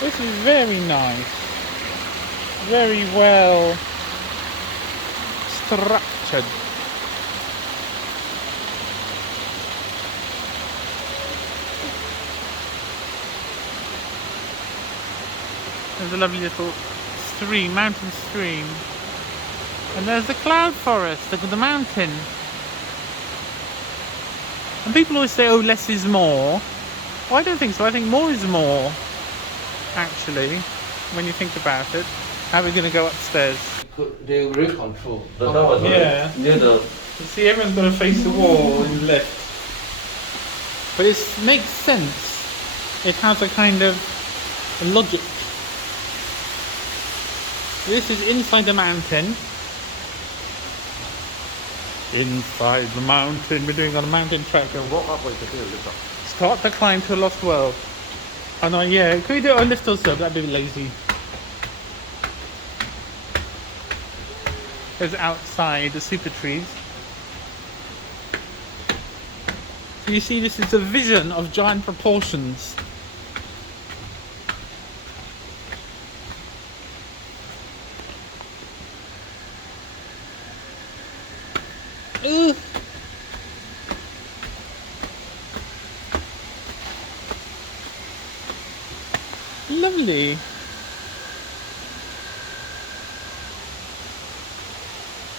This is very nice. Very well structured. There's a lovely little stream, mountain stream. And there's the cloud forest, the mountain. And people always say, oh, less is more. Well, I don't think so. I think more is more, actually, when you think about it. How are we going to go upstairs? They will control. Yeah. Near the... You see, everyone's got to face the wall in the lift. But it makes sense. It has a kind of logic. This is inside the mountain. Inside the mountain. We're doing on a mountain trek. Start the climb to a lost world. Oh no, yeah. Can we do it on lift also? That'd be lazy. There's outside the super trees. So you see, this is a vision of giant proportions. Ugh. Lovely.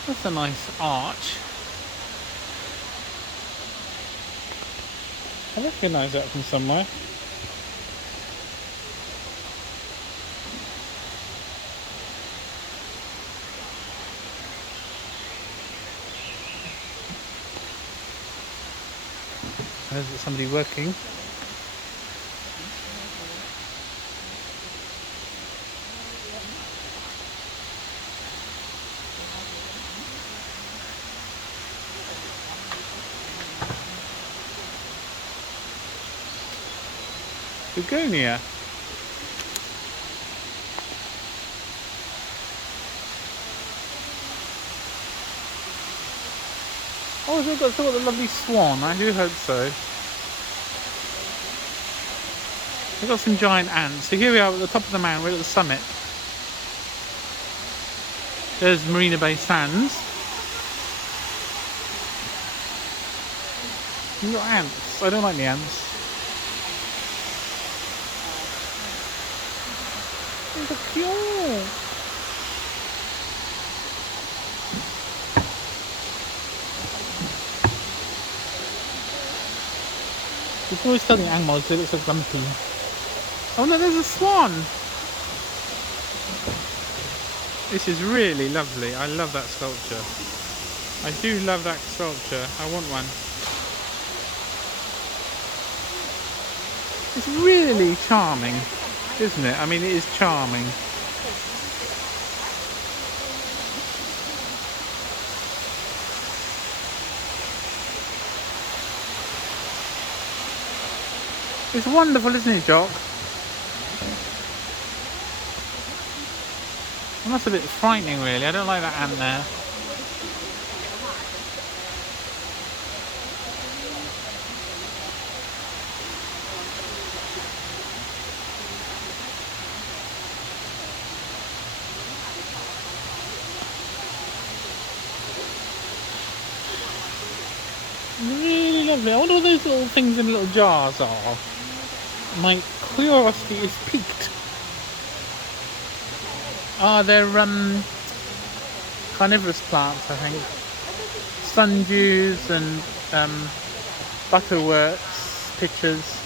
That's a nice arch. I recognise that from somewhere. There's somebody working. Begonia. Oh, they've got sort of a lovely swan. I do hope so. We've got some giant ants. So here we are at the top of the mountain. We're at the summit. There's Marina Bay Sands. You've got ants. I don't like the ants. They're cute. You can always tell the animals they look so grumpy. Oh no, there's a swan! This is really lovely. I love that sculpture. I do love that sculpture. I want one. It's really charming, isn't it? I mean, it is charming. It's wonderful, isn't it, Jock? Well, that's a bit frightening, really. I don't like that ant there. Really lovely. I wonder what those little things in little jars are. My curiosity is piqued. Ah, they're carnivorous plants, I think. Sundews and butterworts, pitchers.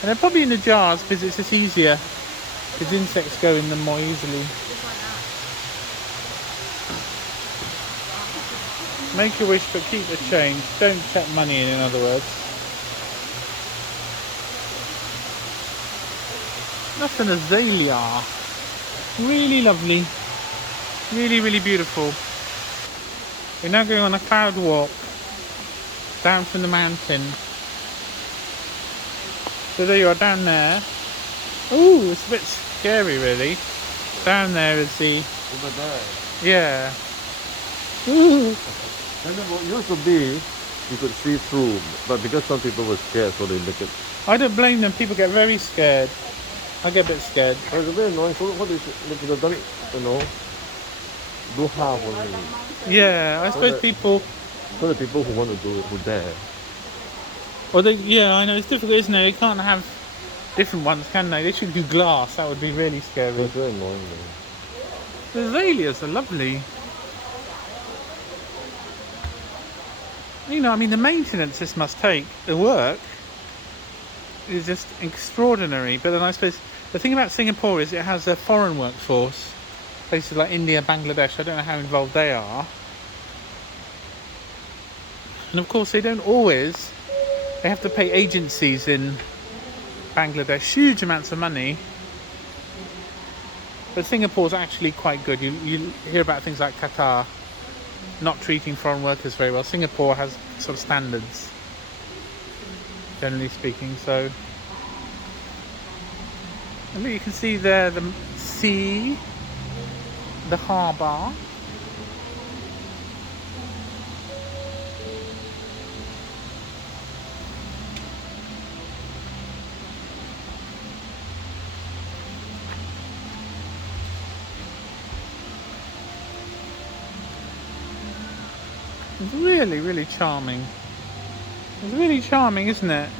And they're probably in the jars because it's just easier. Because insects go in them more easily. Make a wish but keep the change. Don't check money in other words. That's an azalea. Really lovely. Really, really beautiful. We're now going on a cloud walk down from the mountain. So there you are, down there. Ooh, it's a bit scary really. Down there is the... Over there. Yeah. Ooh. And then what used to be, you could see through, but because some people were scared, so they make it. I don't blame them, people get very scared. I get a bit scared. It's a bit annoying. So what they could have done it, you know, do half only. Yeah, I suppose that- people. So the people who want to do it, who dare. Well, yeah, I know it's difficult, isn't it? They can't have different ones, can they? They should do glass. That would be really scary. It's very annoying. The azaleas are lovely. You know, I mean, the maintenance this must take, the work, is just extraordinary. But then I suppose the thing about Singapore is it has a foreign workforce. Places like India, Bangladesh, I don't know how involved they are. And of course, they don't always. They have to pay agencies in Bangladesh huge amounts of money. But Singapore's actually quite good. You hear about things like Qatar not treating foreign workers very well. Singapore has sort of standards, generally speaking. So, and you can see there the sea, the harbour. It's really, really charming. It's really charming, isn't it?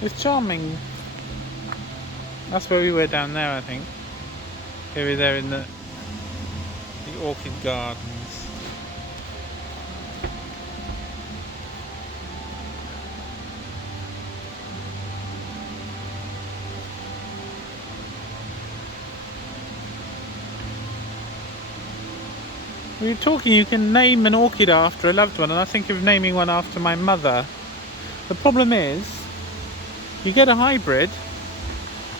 It's charming. That's where we were down there, I think. We were there in the Orchid Gardens. We were talking, you can name an orchid after a loved one, and I think of naming one after my mother. The problem is, you get a hybrid.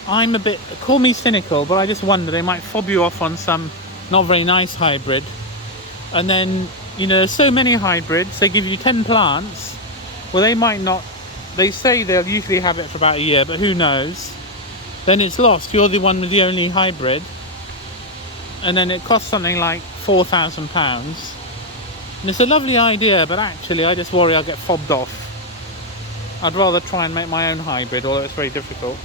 I'm a bit, call me cynical, but I just wonder they might fob you off on some not very nice hybrid. And then, you know, there's so many hybrids, they give you 10 plants. Well, they might not, they say they'll usually have it for about a year, but who knows? Then it's lost, you're the one with the only hybrid. And then it costs something like £4,000. And it's a lovely idea, but actually I just worry I'll get fobbed off. I'd rather try and make my own hybrid, although it's very difficult.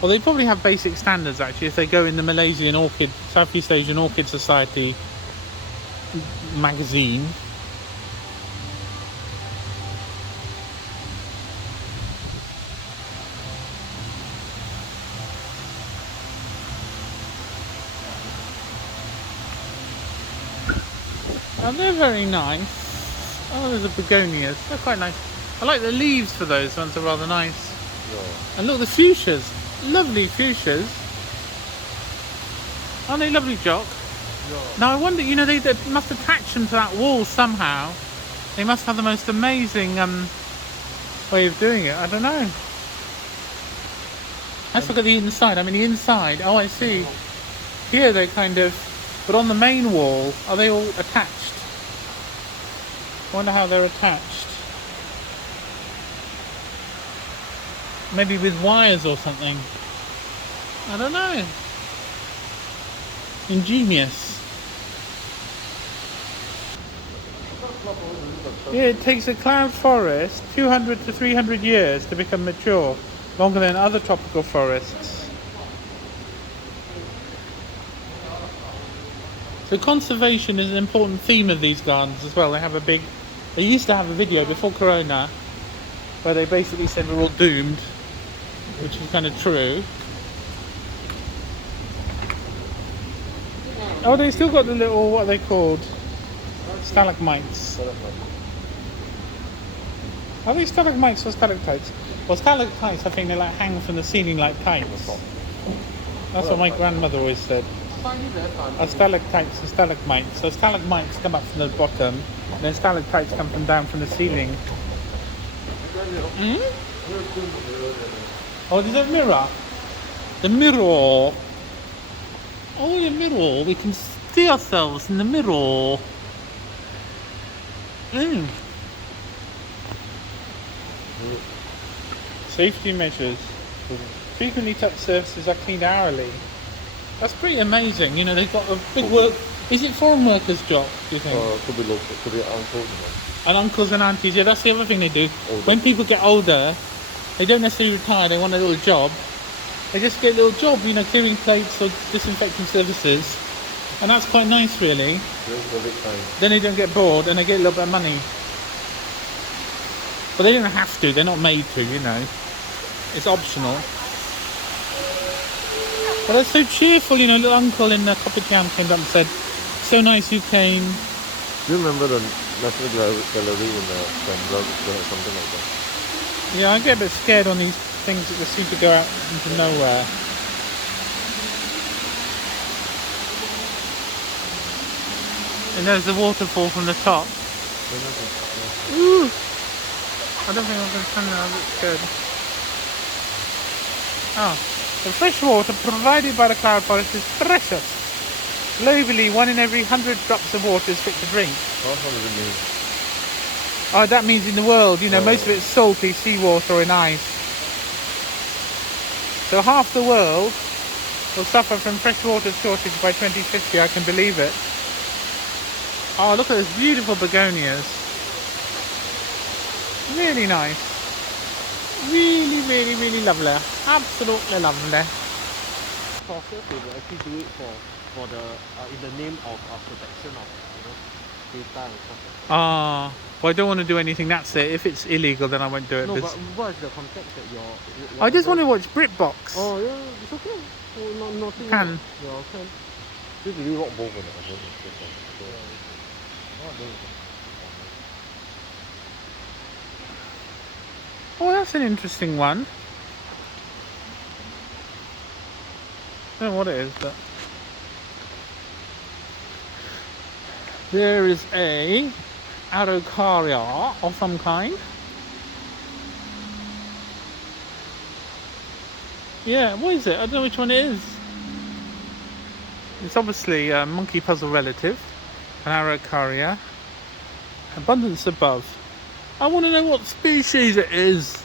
Well, they probably have basic standards actually if they go in the Malaysian Orchid, Southeast Asian Orchid Society magazine. And they're very nice. Oh, there's the begonias. They're quite nice. I like the leaves for those ones, are rather nice. Yeah. And look, the fuchsias. Lovely fuchsias. Aren't they lovely, Jock? Yeah. Now I wonder, you know, they must attach them to that wall somehow. They must have the most amazing way of doing it. I don't know. Let's look at the inside. I mean, the inside. Oh, I see. Here they kind of, but on the main wall, are they all attached? I wonder how they're attached. Maybe with wires or something. I don't know. Ingenious. Yeah, it takes a cloud forest 200 to 300 years to become mature, longer than other tropical forests. So conservation is an important theme of these gardens as well. They used to have a video before Corona where they basically said we're all doomed, which is kind of true. Oh, they still got the little, what are they called? Stalagmites. Are they stalagmites or stalactites? Well, stalactites, I think they like hang from the ceiling like kites. That's what my grandmother always said. Stalactites and stalagmites. So stalagmites come up from the bottom, and then stalactites come from down from the ceiling. Hmm? Oh, there's a mirror. The mirror. Oh, the mirror. We can see ourselves in the mirror. Safety measures. Frequently touched surfaces are cleaned hourly. That's pretty amazing. You know, they've got a big work. Is it foreign workers' job, do you think? Could be local, could be uncle, you know. And uncles and aunties, yeah, that's the other thing they do. Older. When people get older, they don't necessarily retire, they want a little job. They just get a little job, you know, clearing plates or disinfecting services. And that's quite nice, really. Then they don't get bored and they get a little bit of money. But they don't have to, they're not made to, you know. It's optional. But that's so cheerful, you know. Little uncle in the Kopitiam came up and said, "So nice you came." Do you remember the National Gallery in Canberra, something like that? Yeah, I get a bit scared on these things that just seem to go out into nowhere. And there's the waterfall from the top. Ooh! I don't think I'm going to turn that, that's good. Oh. The fresh water provided by the cloud forest is precious. Globally, 1 in every 100 drops of water is fit to drink. What does it mean? Oh, that means in the world, you know, most of it's salty seawater or in ice. So half the world will suffer from freshwater shortage by 2050, I can believe it. Oh, look at those beautiful begonias. Really nice. Really, really, really lovely. Absolutely lovely. Process they will actually do it for the in the name of protection of, you know, data and stuff like that. Ah, well, I don't want to do anything. That's it. If it's illegal, then I won't do it. No, but what is the context that you're I just want to watch BritBox. Oh yeah, it's okay. Oh, nothing. Can. Yeah, can. This is really rock both of them. Oh, that's an interesting one. I don't know what it is, but there is a araucaria of some kind. Yeah, what is it? I don't know which one it is. It's obviously a monkey puzzle relative, an araucaria. Abundance above. I want to know what species it is,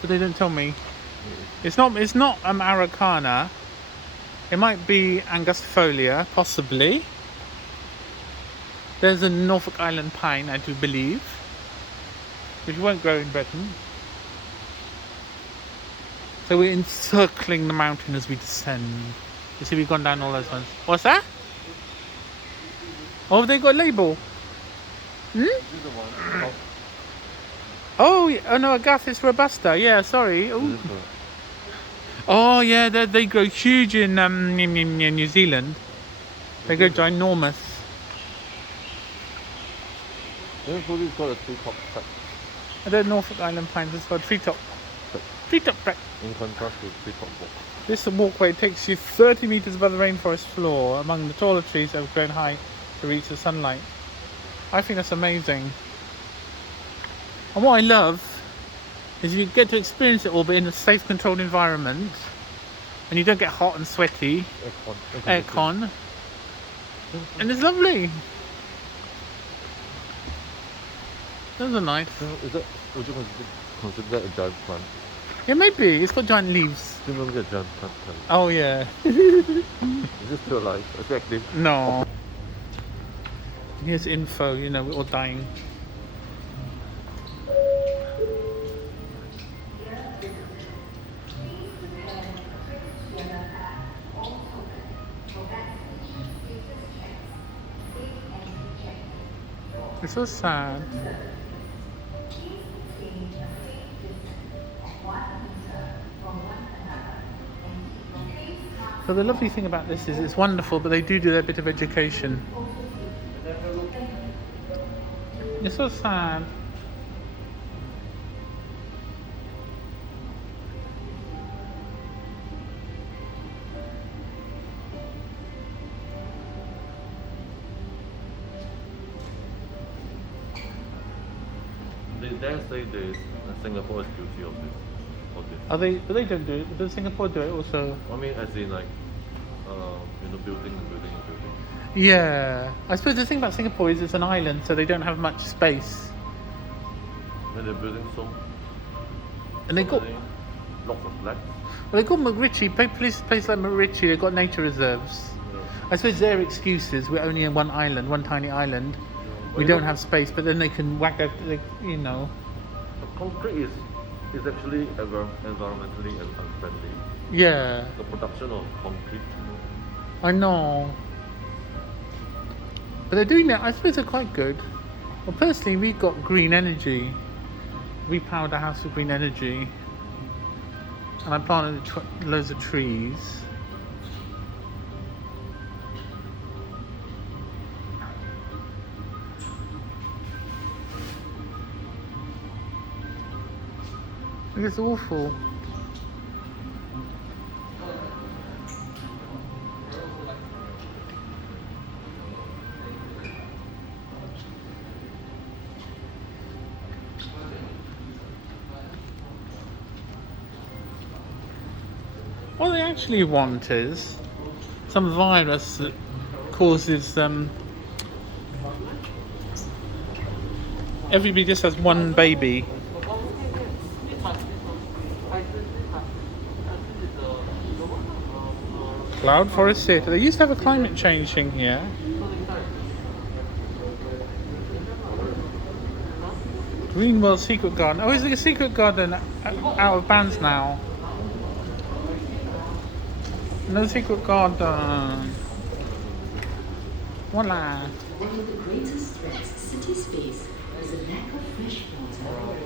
but they don't tell me. It's not Araucana. It might be angustifolia, possibly. There's a Norfolk Island pine, I do believe, which won't grow in Britain. So we're encircling the mountain as we descend. You see, we've gone down all those ones. What's that? Oh, have they got a label? Hmm? This is the one. Oh, no, Agathis robusta. Yeah, sorry. Oh, yeah, they grow huge in New Zealand. They grow ginormous. Then food is called a treetop track. The Norfolk Island pines is called treetop. Treetop track. In contrast to treetop walk. This walkway takes you 30 meters above the rainforest floor, among the taller trees that have grown high to reach the sunlight. I think that's amazing. And what I love is you get to experience it all, but in a safe, controlled environment, and you don't get hot and sweaty. Aircon. And it's lovely. Those are nice. Would you consider that a giant plant? Yeah, maybe. It's got giant leaves. You don't get giant plant. Oh, yeah. Is this still alive? Is it active? No. Here's info, you know, we're all dying. It's so sad. So the lovely thing about this is it's wonderful, but they do their bit of education. It's so sad. They dare say this, Singapore is guilty of this. Are they? But they don't do it. Does Singapore do it also? I mean, as in like, building. Yeah. I suppose the thing about Singapore is it's an island, so they don't have much space. And they're building so. And they got, lots of flats. well, they got McRitchie, place like McRitchie, they've got nature reserves. I suppose their excuse is we're only in one island, one tiny island. We don't have space, but then they can whack out, you know. Concrete is actually environmentally unfriendly. Yeah, The production of concrete. I know. But they're doing that, I suppose they're quite good. Well, personally, we got green energy. We powered our house with green energy. And I planted loads of trees. It's awful. What they actually want is some virus that causes everybody just has one baby. Cloud Forest Theatre. They used to have a climate change thing here. Greenwell Secret Garden. Oh, is it a secret garden out of bands now? No secret garden. Voila. One of the greatest threats cities face is a lack of fresh water.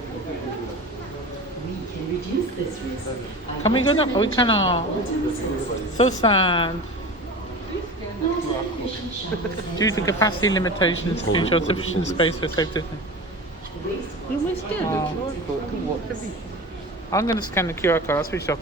We can reduce this risk. by Can we go down? better Oh, we cannot. water resources. So sad. Water efficient showers Due to capacity limitations to ensure sufficient space for safe distance. waste You may scan the QR code to watch the video. I'm going to scan the QR code. I'll switch off.